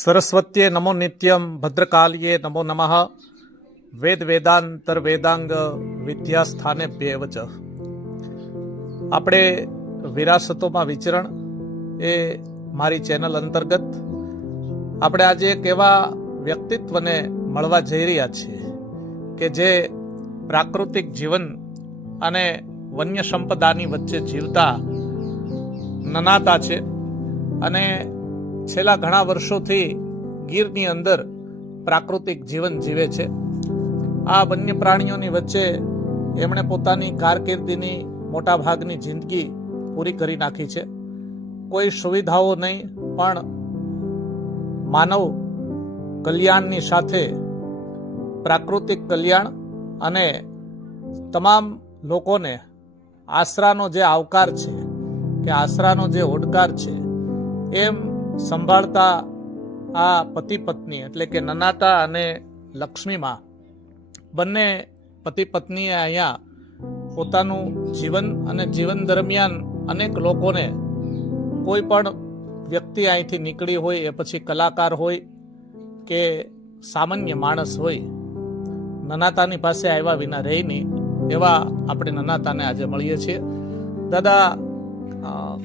સરસ્વત્યે નમો નિત્યમ ભદ્રકાલ્યે નમો નમઃ વેદ વેદાંતર વેદાંગ વિદ્યાસ્થાને બેવચ. આપણે વિરાસતોમાં વિચરણ એ મારી ચેનલ અંતર્ગત આપણે આજે એક એવા વ્યક્તિત્વને મળવા જઈ રહ્યા છીએ કે જે પ્રાકૃતિક જીવન અને વન્ય સંપદાની વચ્ચે જીવતા નનાતા છે અને છેલ્લા ઘણા વર્ષોથી ગીરની અંદર પ્રાકૃતિક જીવન જીવે છે. આ વન્ય પ્રાણીઓની વચ્ચે એમણે પોતાની કારકિર્દીની મોટા ભાગની જિંદગી પૂરી કરી નાખી છે. કોઈ સુવિધાઓ નહીં, પણ માનવ કલ્યાણની સાથે પ્રાકૃતિક કલ્યાણ અને તમામ લોકોને આશરાનો જે આવકાર છે કે આશરાનો જે ઓડકાર છે એમ સંભાળતા આ પતિ પત્ની એટલે કે નનાતા અને લક્ષ્મીમાં બંને પતિ પત્નીએ અહીંયા પોતાનું જીવન અને જીવન દરમિયાન અનેક લોકોને કોઈ પણ વ્યક્તિ અહીંથી નીકળી હોય, એ પછી કલાકાર હોય કે સામાન્ય માણસ હોય, નનાતાની પાસે આવ્યા વિના રહી નહીં એવા આપણે નનાતાને આજે મળીએ છીએ. દાદા,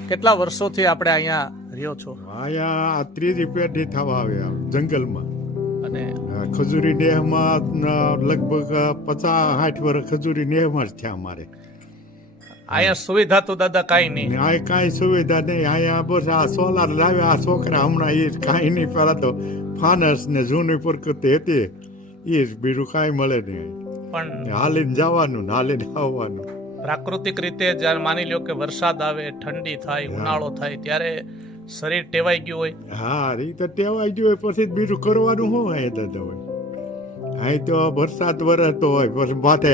કેટલા વર્ષોથી આપણે અહીંયા રહ્યો છો? અહીંયા ત્રીજી પેઢી થવા આવ્યા જંગલમાં. અને ખજૂરી નેહમાં લગભગ 50-60 વર્ષ ખજૂરી નેહમાં જ થયા અમારે. અહીંયા સુવિધા તો દાદા કાંઈ નહીં. આ કાંઈ સુવિધા નહીં. અહીંયા બસ આ સોલાર લાવ્યા આ છોકરા હમણાં એ કાંઈ નહીં. પેલા તો ફાનસ ને જૂની પ્રકૃતિ હતી એ જ, બીજું કાંઈ મળે નહીં. પણ હાલીને જવાનું ને હાલીને આવવાનું. પ્રાકૃતિક રીતે જ્યારે માની લ્યો કે વરસાદ આવે, ઠંડી થાય, ઉનાળો થાય, ત્યારે શરીર ટેવાઈ ગયું હોય. હા, એ તો ટેવાઈ ગયું હોય, પછી બીજું કરવાનું શું અહીં થતું હોય. અહીં તો વરસાદ વરસતો હોય, પછી માથે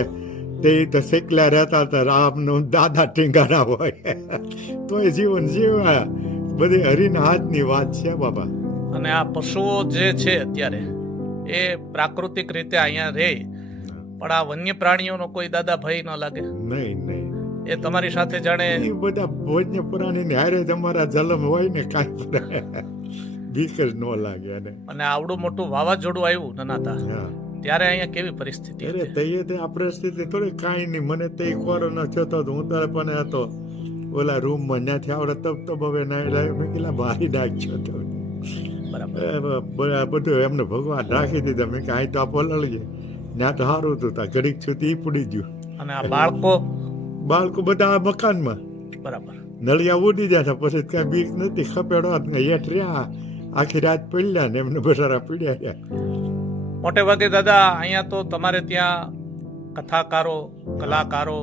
તે તો શેકલા રહેતા હતા, રામનું દાદા ટીંગાના હોય તોય જીવન જીવ્યા. બધી હરીના હાથની વાત છે બાબા. અને આ પશુઓ જે છે અત્યારે એ પ્રાકૃતિક રીતે અહીંયા રહે, પણ આ વન્ય પ્રાણીઓનો કોઈ દાદા ભય ન લાગે? નહીં નહીં, એ તમારી સાથે જાણે એ બધા વન્ય પ્રાણીની હારે તમારા જલમ હોય ને કાંઈ બીક જ ન લાગે. અને આવડું મોટું વાવાઝોડું આવ્યું નનાતા, હા, ત્યારે અહીંયા કેવી પરિસ્થિતિ અરે હતી? તે આ પરિસ્થિતિ થોડી કાંઈ નહીં. મને તે કોરોના થતો હતો, હું તારે પણ હતો ઓલા રૂમમાં, ત્યાંથી આવડે તબ હવે નાઈ લાવ્યો. મેં કેટલા બારી નાખ્યો હતો. બરાબર. બધું એમને ભગવાન રાખી દીધા. મેં કાંઈ તો આ પલળીએ ત્યાં તો સારું હતું. ત્યાં ઘડીક સુધી પડી ગયું. અને આ બાળકો બધા મકાનમાં બરાબર નળિયા ઉડી જતા. પછી કાંઈ બીક નથી. ખપેડો હેઠ રહ્યા, આખી રાત પડ્યા ને એમને બસારા પીડ્યા રહ્યા. મોટે ભાગે દાદા અહીંયા તો તમારે ત્યાં કથાકારો, કલાકારો,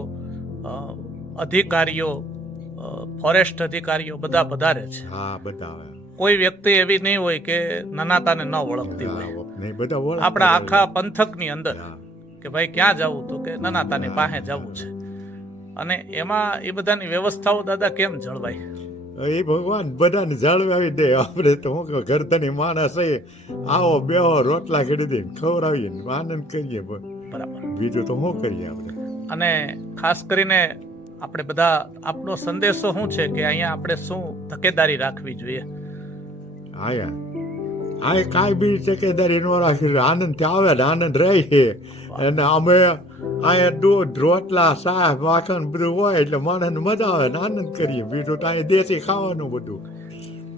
અધિકારીઓ, ફોરેસ્ટ અધિકારીઓ બધા પધારે છે. હા, બધા કોઈ વ્યક્તિ એવી નહીં હોય કે નનાતાને ન ઓળખતી હોય. બધા આપણા આખા પંથકની અંદર કે ભાઈ ક્યાં જવું, તો કે નનાતાની પાસે જવું છે. અને એમાં એ બધાની વ્યવસ્થાઓ દાદા કેમ જળવાય? એ ભગવાન બધાને જાળવાવી દે. આપણે તો હું કહું, ઘરધણી માણસ છે, આવો બેહો રોટલા ખેડી દઈને ખવડાવીએ ને આનંદ કરીએ. બરાબર. બીજું તો શું કરીએ આપણે? અને ખાસ કરીને આપણે બધા, આપણો સંદેશો શું છે કે અહીંયા આપણે શું તકેદારી રાખવી જોઈએ? આ કાંઈ બી તકેદારી ન રાખી, આનંદ આવે ને આનંદ રહે છે. અને અમે અહીંયા દૂધ, રોટલા, શાક, માખણ બધું હોય એટલે માણસને મજા આવે ને આનંદ કરીએ. બીજું તો અહીંયા દેશી ખાવાનું બધું.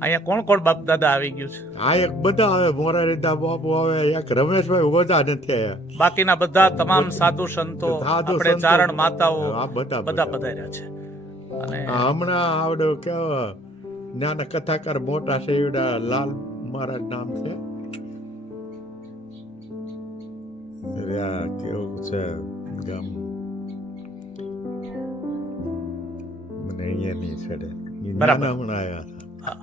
અહીંયા કોણ કોણ બાપ દાદા આવી ગયું છે? આ એક બધા આવે, મોરારીદા બાપુ આવે, એક રમેશભાઈ ઓઝા નથી આવ્યા. બાકીના બધા તમામ સાધુ સંતો, આપણે ચારણ માતાઓ બધા પધાર્યા છે. અને હમણાં આવડે કેવા નાના કથાકાર મોટા છે, એવડા લાલ મહારાજ નામ છે. કેવું છે ગામ, મને અહીંયા નહીં છેડે. નાના હમણાં આવ્યા હતા.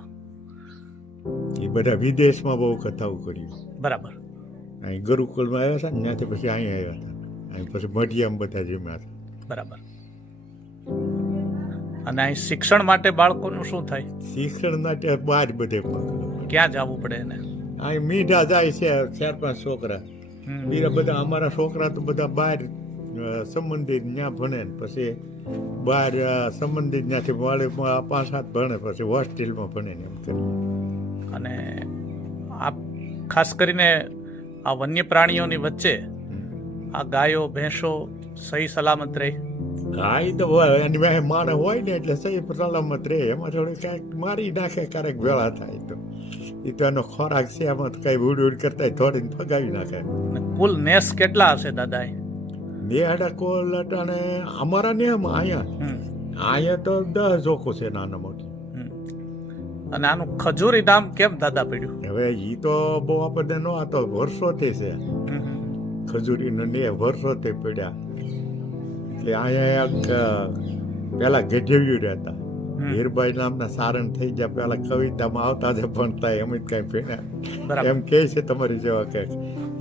એ બધા વિદેશમાં બહુ કથાઓ કર્યું. બરાબર. અહીં ગુરુકુળમાં આવ્યા હતા ને, ત્યાંથી પછી અહીં આવ્યા હતા. અહીં પછી મઢિયામાં બધા જેમાં હતા. બરાબર. અને અહીં શિક્ષણ માટે બાળકોનું શું થાય? શિક્ષણ માટે બહાર બધે ક્યાં જવું પડે એને? અહીં મીઠા જાય છે 4-5 છોકરા. બીજા બધા અમારા છોકરા તો બધા બહાર સંબંધિત ત્યાં ભણે ને પછી બહાર સંબંધિત ત્યાંથી મળે 5-7 ભણે પછી હોસ્ટેલમાં ભણે ને એમ કરીએ. અને આપ ખાસ કરીને આ વન્ય પ્રાણીઓની વચ્ચે આ ગાયો ભેંસો સહી સલામત રહે. હા એ તો હોય એની વાહે માણસ હોય ને એટલે સહી સલામત રહે. એમાં થોડું કાંઈક મારી નાખે ક્યારેક વેળા થાય તો એ તો એનો ખોરાક છે. એમાં તો કઈ ઉડ ઉડ કરતા થોડીને ફગાવી નાખે. અને કુલ નેસ કેટલા હશે દાદા? નેહડા કોલ અને અમારા નેહમાં અહીંયા તો 10 જોખો છે નાના મોટી. અને આનું ખજૂરી નામ કેમ દાદા પડ્યું? હવે ઈ તો બહુ આપણને નો આ તો વર્ષોથી છે ખજૂરીનો ને વર્ષોથી પડ્યા. એટલે અહીંયા એક પેલા ગઢેવ્યું રહેતા હીરબાઈ નામના સારણ થઈ ગયા. પેલા કવિતામાં આવતા જ ભણતા એમ જ કઈ પીણ્યા એમ કે છે તમારી જેવા કે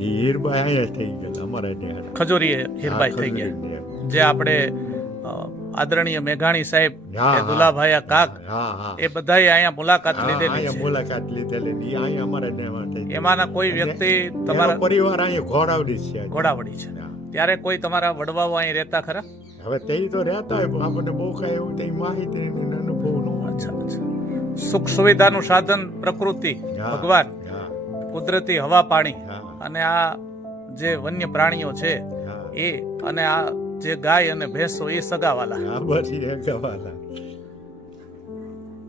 હીરબાઈ અહીંયા થઈ ગયા અમારા ત્યાં ખજૂરી હીરબાઈ થઈ ગયા. જે આપણે આદરણીય મેઘાણી સાહેબ કે દુલાભાઈ કાક એ બધાએ અહીંયા મુલાકાત લીધેલી છે. મુલાકાત લીધેલી અહીંયા અમારા ત્યાં થઈ. એમાંના કોઈ વ્યક્તિ તમારા પરિવાર અહીંયા ઘોડાવડી છે. ઘોડાવડી છે. ત્યારે કોઈ તમારા વડવાઓ અહીં રહેતા ખરા? હવે તે તો રહેતા હોય આપણને બહુ કઈ એવું તે માહિતી અનુભવ નો. અચ્છા અચ્છા. સુખ સુવિધાનું સાધન પ્રકૃતિ, ભગવાન, કુદરતી હવા પાણી અને આ જે વન્ય પ્રાણીઓ છે એ અને આ જે ગાય અને ભેંસો એ સગાવાલા.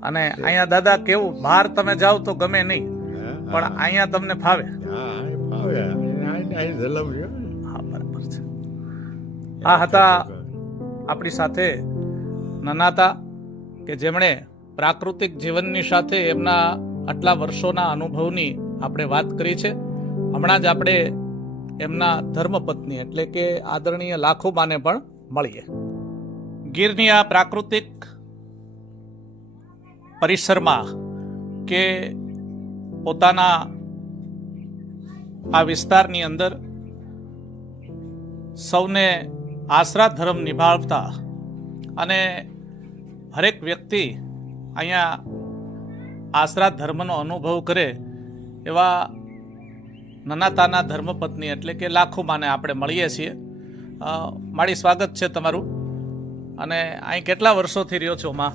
અને અહીંયા દાદા કેવું, બહાર તમે જાઓ તો ગમે નહીં પણ અહીંયા તમને ફાવે. હા બરાબર છે. આ હતા આપણી સાથે નનાતા કે જેમણે પ્રાકૃતિક જીવનની સાથે એમના આટલા વર્ષોના અનુભવની આપણે વાત કરી છે. હમણાં જ આપણે એમના ધર્મપત્ની એટલે કે આદરણીય લાખુબાને પણ મળીએ. ગીરની આ પ્રાકૃતિક પરિસરમાં કે પોતાના આ વિસ્તારની અંદર સૌને આશરા ધર્મ નિભાવતા અને હરેક વ્યક્તિ અહીંયા આશરા ધર્મનો અનુભવ કરે એવા નનાતાના ધર્મપત્ની એટલે કે લાખુમાને આપણે મળીએ છીએ. મારી સ્વાગત છે તમારું. અને અહીં કેટલા વર્ષોથી રહ્યો છો માં?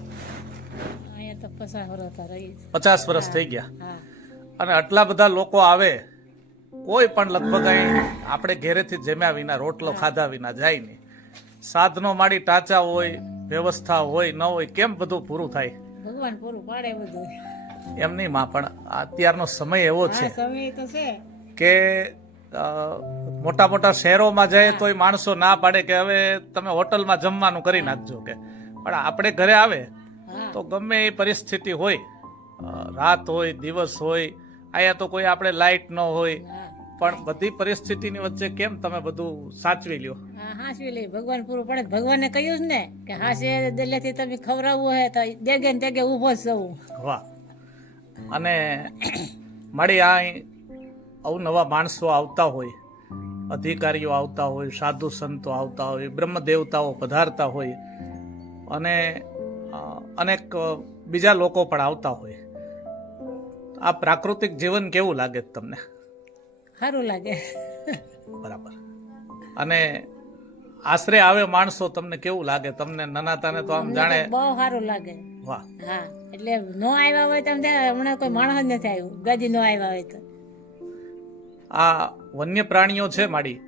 50 વર્ષ થઈ ગયા. અને આટલા બધા લોકો આવે, કોઈ પણ લગભગ અહીં આપણે ઘેરેથી જમ્યા વિના, રોટલો ખાધા વિના જાય નહીં. સાધનો માડી ટાંચા હોય, વ્યવસ્થા હોય ન હોય, કેમ બધું પૂરું થાય? ભગવાન પૂરું પાડે બધું. એમ નહીં માં, પણ અત્યારનો સમય એવો છે સમય તો છે કે મોટા મોટા શહેરોમાં જાય તો માણસો ના પાડે કે હવે તમે હોટલમાં જમવાનું કરી નાખજો કે. પણ આપણે ઘરે આવે તો ગમે એ પરિસ્થિતિ હોય, રાત હોય દિવસ હોય, અહીંયા તો કોઈ આપણે લાઈટ ન હોય, પણ બધી પરિસ્થિતિની વચ્ચે કેમ તમે બધું સાચવી લ્યો? હાંસવી લે, ભગવાન પૂરું પડે. ભગવાને કહ્યું જ ને કે હાસે દિલેથી તમે ખવડાવવું હોય તો દેગે ને તેગે ઊભો જ સવું. વાહ. અને મારી આ અવનવા માણસો આવતા હોય, અધિકારીઓ આવતા હોય, સાધુ સંતો આવતા હોય, બ્રહ્મ દેવતાઓ પધારતા હોય અને અનેક બીજા લોકો પણ આવતા હોય. આ પ્રાકૃતિક જીવન કેવું લાગે તમને? સારું લાગે. બરાબર. અને આશરે આવે માણસો, તમને કેવું લાગે? તમને નનાતાને તો આમ જાણે બહુ સારું લાગે. વાહ. હા, એટલે નો આવ્યા હોય તમને હમણાં કોઈ માણસ જ નથી આવ્યું, ગાદી નો આવ્યા હોય તો. આ વન્ય પ્રાણીઓ છે માડી,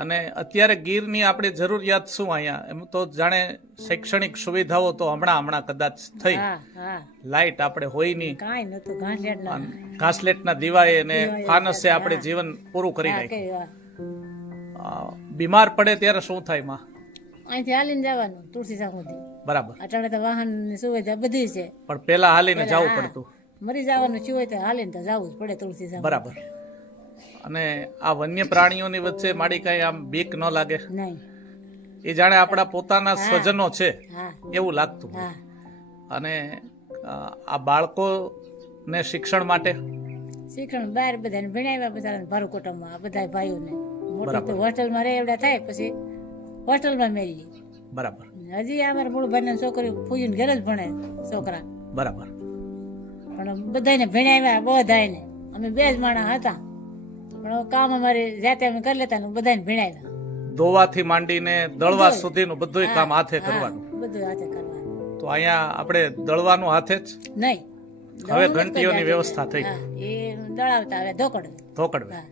અને અત્યારે ગીરની આપણી જરૂરિયાત શું અહીંયા? એમ તો જાણે શૈક્ષણિક સુવિધાઓ તો હમણાં કદાચ થઈ, લાઈટ આપણે હોય નહીં, કાંઈ નતું, ઘાસલેટના દીવાએ અને ફાનસે આપણે જીવન પૂરું કરી નાખ્યું. બીમાર પડે ત્યારે શું થાય માં? અહીંથી હાલીને જવાનું તુલસીસા સુધી. બરાબર. અટાણે તો વાહનની સુવિધા બધી છે, પણ પેલા હાલીને જવું પડતું. મરી જવાનું શું હોય તો હાલીને તો જવું જ પડે તુલસીસા. બરાબર. અને આ વન્ય પ્રાણીઓની વચ્ચે માડી કઈ આમ બીક ન લાગે? નહીં. એ જાણે આપણા પોતાના સ્વજનો છે એવું લાગતું. અને આ બાળકોને શિક્ષણ માટે શિક્ષણ બહાર બધાને ભણાવ્યા, બધા ભારુકોટામાં બધા ભાઈઓને. મોટું તો હોસ્ટેલમાં રહે એવડા થાય, પછી હોસ્ટેલમાં મેળવી. બરાબર. હજી અમારા મૂળ ભાઈ છોકરી ફૂઈને ઘરે જ ભણે છોકરા. બરાબર. પણ બધાને ભણાવ્યા, બધાને. અમે 2 જ માણસ હતા, પણ કામ અમારે જાતે અમે કરી લેતા, બધાને ભણાવ્યા. દોવાથી માંડીને દળવા સુધીનું બધું કામ હાથે કરવાનું. બધું હાથે કરવાનું. તો અહીંયા આપણે દળવાનું હાથે જ? નહીં, હવે ઘંટીઓની વ્યવસ્થા થઈ હા, એ દળાવતા હવે ધોકડ ધોકડવે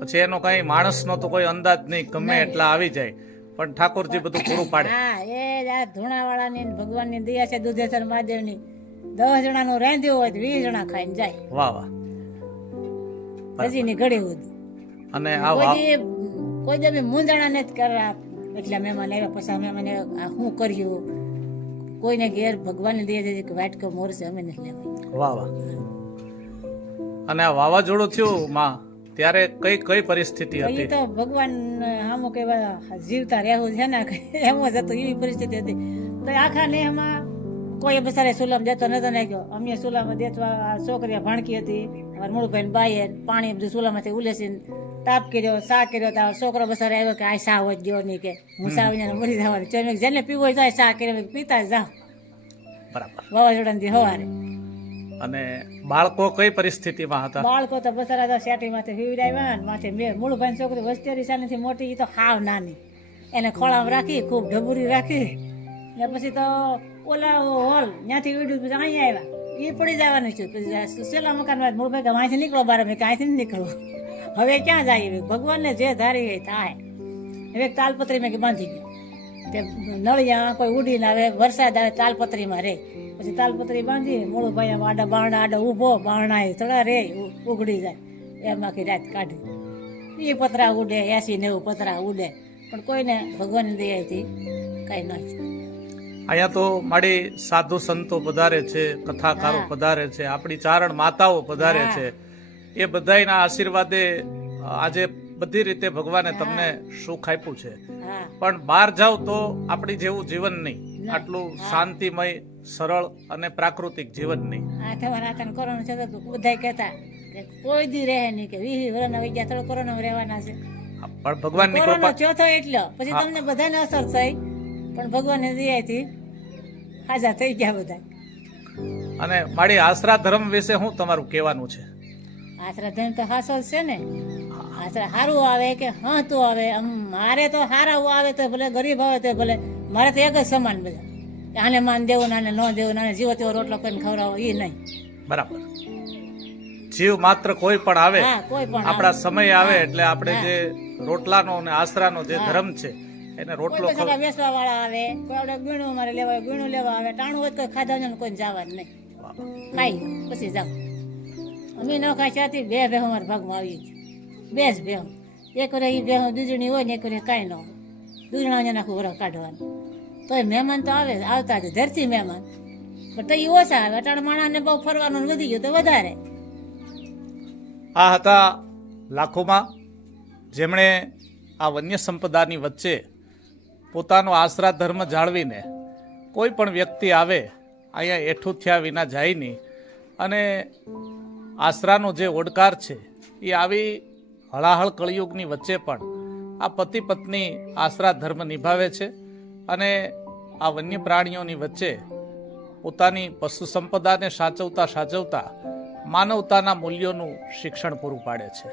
પછી એનો કઈ માણસનો તો કોઈ અંદાજ નહીં, ગમે એટલા આવી જાય પણ ઠાકોરજી બધું પૂરું પાડે. હા એ આ ધૂણાવાળાની ને ભગવાનની દયા છે દુધેશ્વર મહાદેવની 10 જણાનું રાંધ્યું હોય તો 20 જણા ખાઈને જાય વાહ વાહ. હજીની ઘડી સુધી. અને આ વાવ કોઈ દી મૂંઝાણા નથી કરવા એટલા મહેમાન આવ્યા પછી મહેમાન શું કર્યું કોઈને ઘેર ભગવાનની દયા છે કે વાટકો મોરશે અમે નથી લેવાય. વાહ વાહ. અને આ વાવાઝોડું થયું માં ત્યારે કઈ કઈ પરિસ્થિતિ એ હતી? તો ભગવાન આમ કેવા જીવતા રહેવું છે ને એમ જ હતું એવી પરિસ્થિતિ હતી. તો આખા ને એમાં કોઈ બસારે સુલામ દેતો નતો નાખ્યો. અમે સુલામાં દેતવા છોકરીઓ ભાણકી હતી અમારા મૂળભાઈ બાઈએ પાણી બધું સુલામાંથી ઉલેસીને તાપ કર્યો સા કર્યો તો છોકરો બસારે આવ્યો કે આ સા હોય જો નહીં કે હું સા વિના મરી જવાની જેને પીવો હોય તો સા કર્યો પીતા જાઓ બરાબર. વાવાઝોડાથી હવારે. અને બાળકો કઈ પરિસ્થિતિમાં હતા? બાળકો તો બસારા તો શેટી માથે વીવડાવ્યા ને માથે મેં મૂળભાઈ છોકરી વસ્તેરી સાનેથી મોટી એ તો હાવ નાની એને ખોળામાં રાખી ખૂબ ઢબુરી રાખી ને પછી તો ઓલા હોલ ત્યાંથી વીડ્યું પછી અહીંયા આવ્યા એ પડી જવાનું છે. પછી છેલ્લા મકાનમાં મૂળભાઈ કે અહીંથી નીકળો બાર મેં કાંઈથી નહીં નીકળો હવે ક્યાં જાય ભગવાનને જે ધારી એ થાય. હવે એક તાલપત્રી મેં બાંધી ગયું તે નળિયા કોઈ ઉડીને આવે વરસાદ આવે તાલપત્રીમાં રહે પછી તાલપત્રી બાંધી મોડું ભાઈ આમ આડા બારણા આડા ઊભો બારણા થોડા રે ઉગડી જાય એમ આખી રાત કાઢી. એ પતરા ઉડે 80-90 પતરા ઉડે પણ કોઈને ભગવાનની દયાથી કઈ ન છે. અહીંયા તો મારી સાધુ સંતો પધારે છે, કથાકારો પધારે છે, આપણી ચારણ માતાઓ પધારે છે. એ બધાના આશીર્વાદે આજે બધી રીતે ભગવાને તમને સુખ આપ્યું છે. હા પણ બહાર જાવ તો આપણી જેવું જીવન નહીં, આટલું શાંતિમય સરળ અને પ્રાકૃતિક જીવન નહીં. આઠમા રાતને કોરોના છે તો બધા કહેતા કે કોઈ દી રહે નહીં કે 20 વર્ષના વઈ ગયા થોડો કોરોના રહેવાના છે. પણ ભગવાનની કોરોના કૃપા ચોથો એટલો પછી તમને બધાને અસર થઈ પણ ભગવાનની દયાથી હાજા થઈ ગયા બધા. અને મારી આશરા ધર્મ વિશે શું તમારું કહેવાનું છે? આશરા ધર્મ તો હાસો જ છે ને. આશરા સારું આવે કે હા તો આવે આમ મારે તો સારા આવે તો ભલે ગરીબ આવે તો ભલે મારે તો એક જ સમાન બધા. આને માન દેવું આને ન દેવું આને જીવો તેવો રોટલો કરીને ખવડાવો એ નહીં. બરાબર. જીવ માત્ર કોઈ પણ આવે હા કોઈ પણ આપણા સમય આવે એટલે આપણે જે રોટલાનો અને આશરાનો જે ધર્મ છે એને રોટલો કોઈ પછી વેચવા વાળા આવે કોઈ આપણે ગીણું મારે લેવા હોય ગીણું લેવા આવે ટાણું હોય તો ખાધા ને કોઈ જવાનું નહીં ખાઈ પછી જાવ. અમે ન ખાઈ ત્યાંથી 2 ભેહો મારા ભાગમાં આવી છે 2 જ ભેહો. એક વાર એ ભેહો દૂધણી હોય ને એક વાર કાંઈ ન હોય દૂધણા નાખું વરખ કાઢવાનું તોય મહેમાન તો આવે આવતા જ ધરતી મહેમાન પણ તો એ ઓછા આવે અટાણ માણસને બહુ ફરવાનું વધી ગયું તો વધારે. આ હતા લાખોમાં જેમણે આ વન્ય સંપદાની વચ્ચે પોતાનો આશરા ધર્મ જાળવીને કોઈ પણ વ્યક્તિ આવે અહીંયા એઠું થયા વિના જાય નહીં અને આશરાનો જે ઓડકાર છે એ આવી હળાહળ કળિયુગની વચ્ચે પણ આ પતિ પત્ની આશરા ધર્મ નિભાવે છે અને આ વન્ય પ્રાણીઓની વચ્ચે પોતાની પશુ સંપદાને સાચવતા સાચવતા માનવતાના મૂલ્યોનું શિક્ષણ પૂરું પાડે છે.